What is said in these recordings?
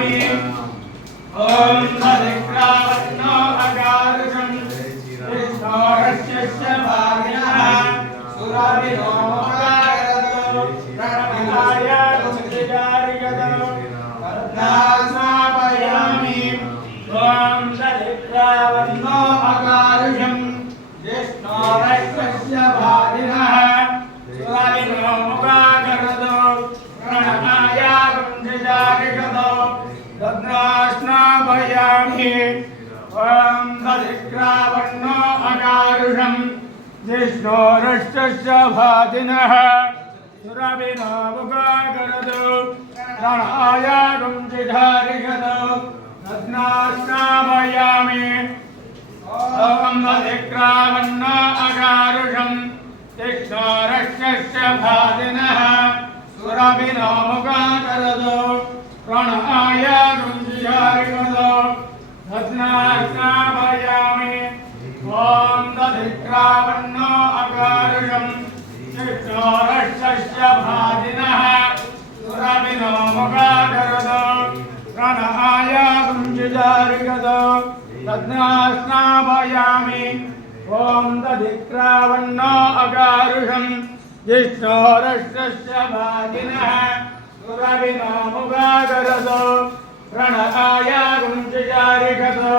ओम हरिक्रावन्नो अगारुषं विष्णोरस्य भागिनः सुराविनो मोगारदो प्रणमनाय कुंजिजारिगदो तद्दास्मापयामि ओम हरिक्रावन्नो अगारुषं विष्णोरस्य भागिनः सुराविनो मोगारदो प्रणमनाय कुंजिजारिगदो तद्दास्मापयामि ओम हरिक्रावन्नो अगारुषं विष्णोरस्य भागिनः सुराविनो मोगारदो प्रणमनाय कुंजिजारिगदो तद्दास्मापयामि ओम हरिक्रावन्नो अगारुषं विष्णोरस्य भागिनः सुराविनो मोगारदो प्रणमनाय कुंजिजारिगदो तद्दास्मापयामि ओम हरिक्रावन्नो अगारुषं विष्णोरस्य भागिनः सुराविनो मोगारदो प्रणमनाय कुंजिजारिगदो तद्दास्मापयामि ओम हरिक्रावन्नो अगारुषं विष्णोरस्य भागिनः सुराविनो मोगारदो प्रणमनाय कुंजिजारिगदो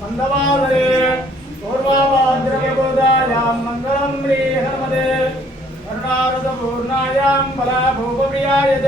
मंदवादरे पूर्वाभाद्रयबोधायां मंगलं श्री हनुमते करुणारसपूर्णायां फलाभूपप्रियाय च